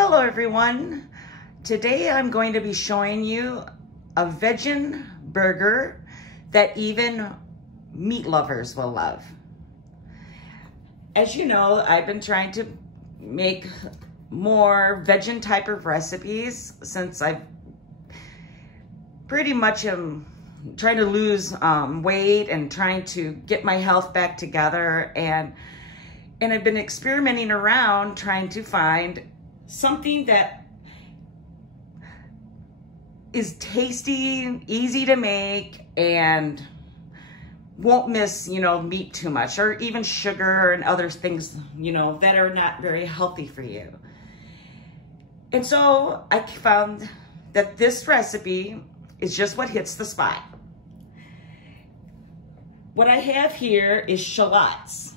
Hello everyone. Today I'm going to be showing you a vegan burger that even meat lovers will love. As you know, I've been trying to make more vegan type of recipes since I pretty much am trying to lose weight and trying to get my health back together, and I've been experimenting around trying to find something that is tasty, easy to make, and won't miss, meat too much, or even sugar and other things, that are not very healthy for you. And so I found that this recipe is just what hits the spot. What I have here is shallots.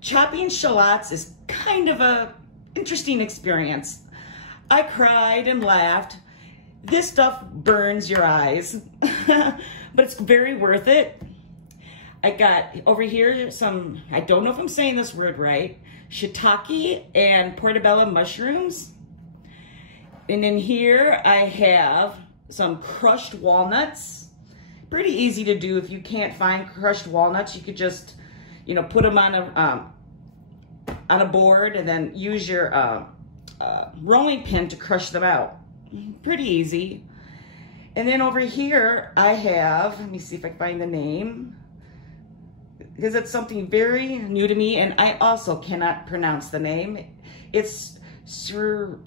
Chopping shallots is kind of a interesting experience. I cried and laughed. This stuff burns your eyes, but it's very worth it. I got over here some, I don't know if I'm saying this word right, shiitake and portobello mushrooms. And in here I have some crushed walnuts. Pretty easy to do. If you can't find crushed walnuts, you could just, put them on a board and then use your rolling pin to crush them out. Pretty easy. And then over here I have, let me see if I can find the name, because it's something very new to me and I also cannot pronounce the name. It's sriracha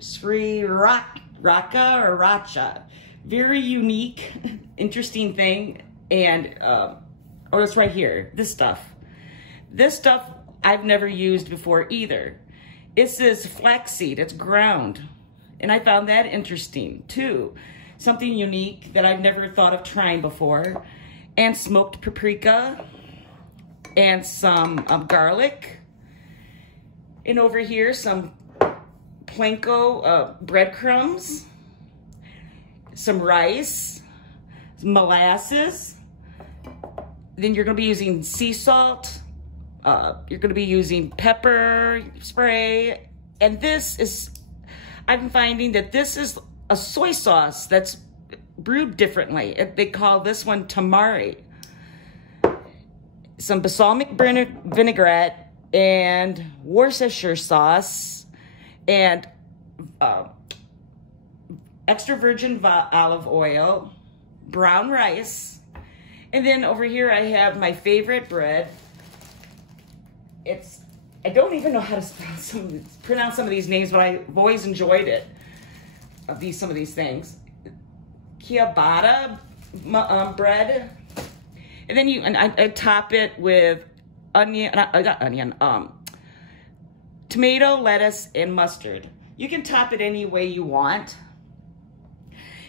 or racha. Very unique, interesting thing. And, oh, it's right here, this stuff. This stuff I've never used before either. This is flaxseed, it's ground. And I found that interesting too. Something unique that I've never thought of trying before. And smoked paprika and some garlic. And over here, some Panko breadcrumbs, some rice, some molasses. Then you're gonna be using sea salt. You're gonna be using pepper spray. And this is, I'm finding that this is a soy sauce that's brewed differently. They call this one tamari. Some balsamic vinaigrette and Worcestershire sauce and extra virgin olive oil, brown rice. And then over here I have my favorite bread. I don't even know how to pronounce some of these names, but I've always enjoyed it. Some of these things. Ciabatta bread. And then I top it with tomato, lettuce, and mustard. You can top it any way you want.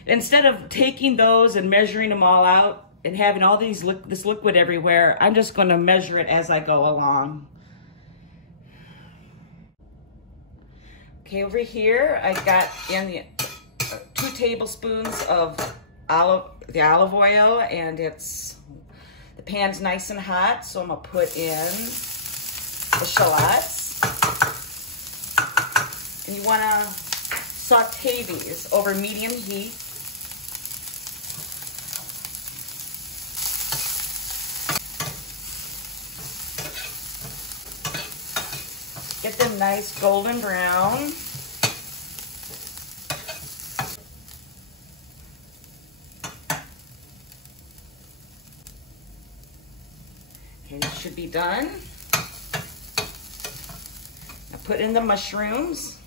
Instead of taking those and measuring them all out and having all this liquid everywhere, I'm just going to measure it as I go along. Okay, over here I got in the 2 tablespoons of the olive oil, and the pan's nice and hot, so I'm gonna put in the shallots. And you wanna saute these over medium heat. Get them nice golden brown. Okay, this should be done. Now put in the mushrooms.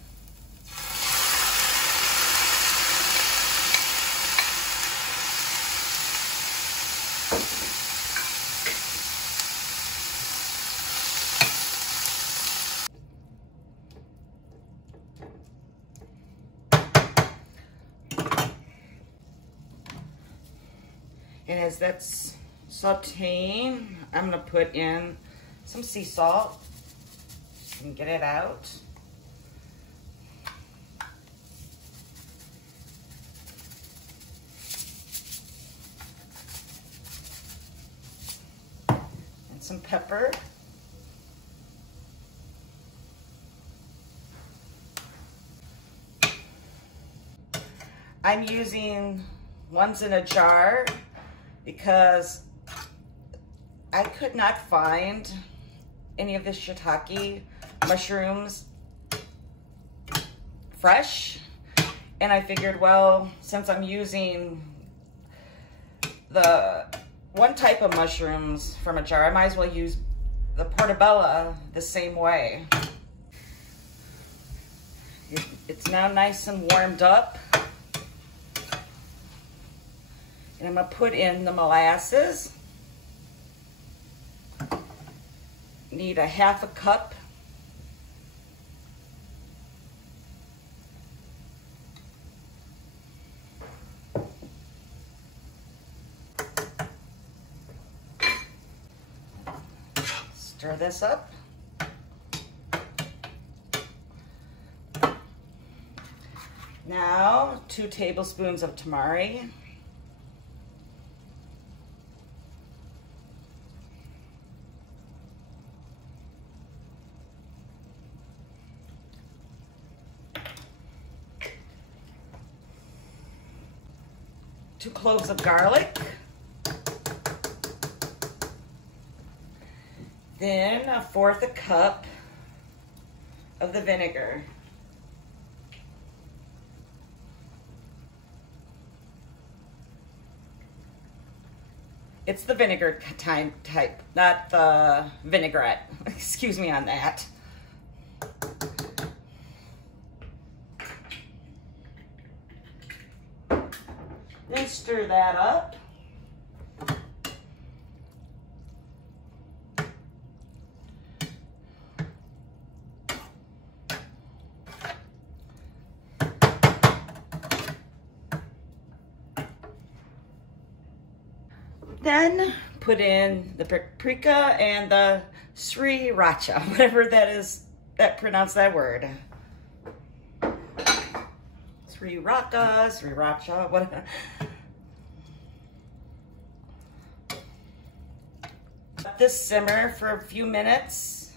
And as that's sauteing, I'm gonna put in some sea salt and get it out. And some pepper. I'm using ones in a jar because I could not find any of the shiitake mushrooms fresh. And I figured, well, since I'm using the one type of mushrooms from a jar, I might as well use the portobello the same way. It's now nice and warmed up. And I'm gonna put in the molasses. Need a half a cup. Stir this up. Now, 2 tablespoons of tamari. Two cloves of garlic. Then 1/4 cup of the vinegar. It's the vinegar type, not the vinaigrette. Excuse me on that. Then stir that up. Then put in the paprika and the sriracha, whatever that is, pronounce that word. Sriracha, whatever. Let this simmer for a few minutes.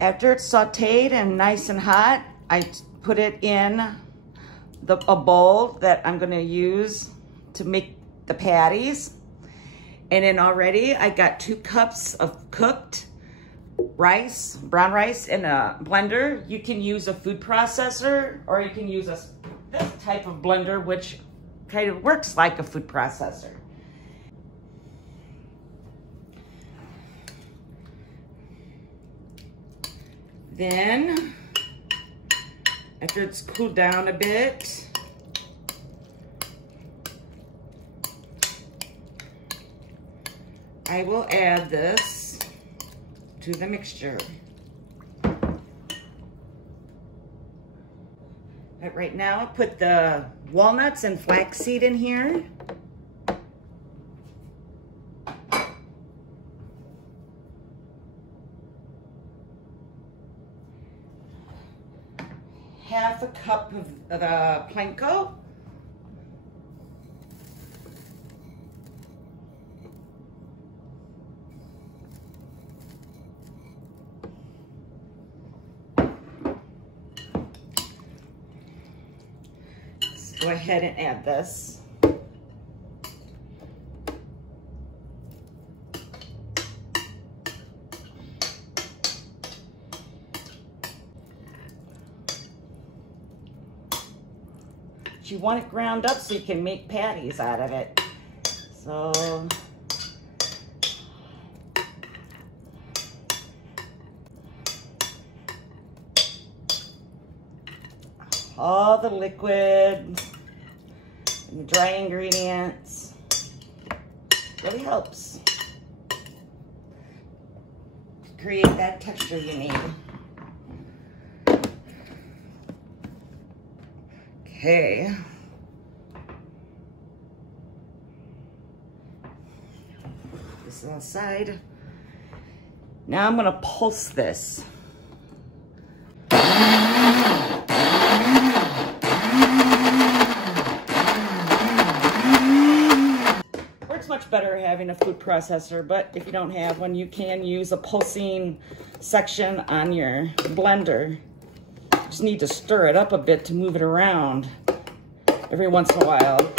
After it's sauteed and nice and hot, I put it in a bowl that I'm gonna use to make the patties. And then already I got 2 cups of cooked rice, brown rice in a blender. You can use a food processor or you can use this type of blender, which kind of works like a food processor. Then, after it's cooled down a bit, I will add this to the mixture. But right now, I put the walnuts and flaxseed in here. Half a cup of the Panko. Go ahead and add this. You want it ground up so you can make patties out of it. So all the liquid and the dry ingredients really helps create that texture you need. Okay. This on the side. Now I'm gonna pulse this. Works much better having a food processor, but if you don't have one, you can use a pulsing section on your blender. Just need to stir it up a bit to move it around every once in a while.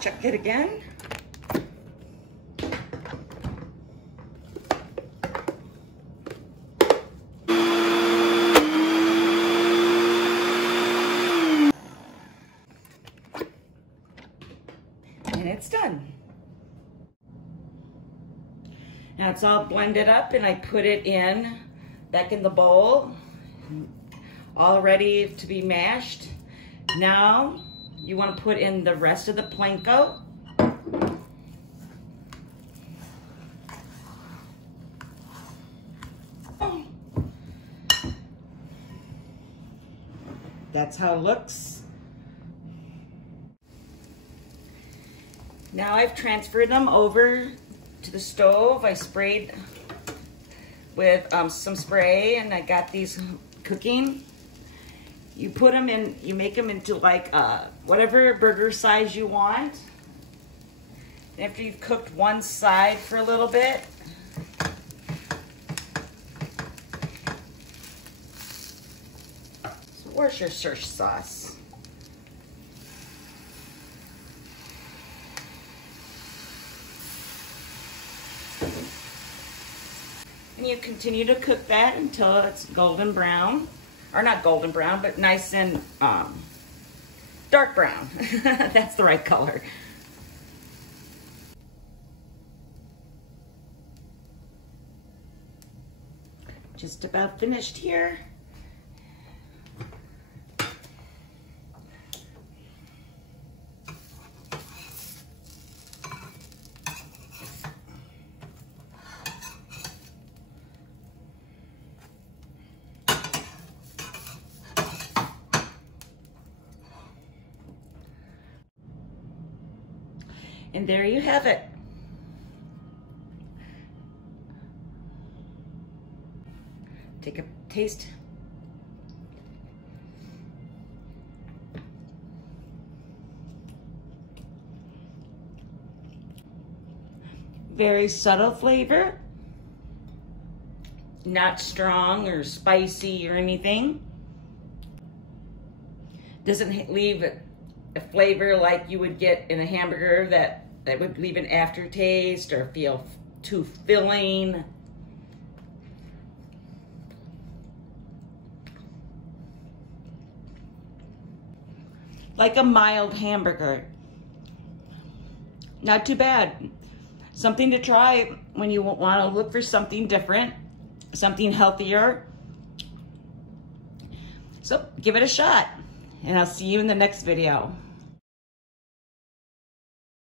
Check it again. And it's done. Now it's all blended up and I put it back in the bowl, all ready to be mashed. Now you want to put in the rest of the Panko. That's how it looks. Now I've transferred them over to the stove. I sprayed with some spray and I got these cooking. You put them in, you make them into like whatever burger size you want. After you've cooked one side for a little bit, so where's your Worcestershire sauce? And you continue to cook that until it's golden brown. Or not golden brown, but nice and dark brown. That's the right color. Just about finished here. And there you have it. Take a taste. Very subtle flavor. Not strong or spicy or anything. Doesn't leave a flavor like you would get in a hamburger that would leave an aftertaste or feel too filling. Like a mild hamburger. Not too bad. Something to try when you want to look for something different, something healthier. So give it a shot, and I'll see you in the next video.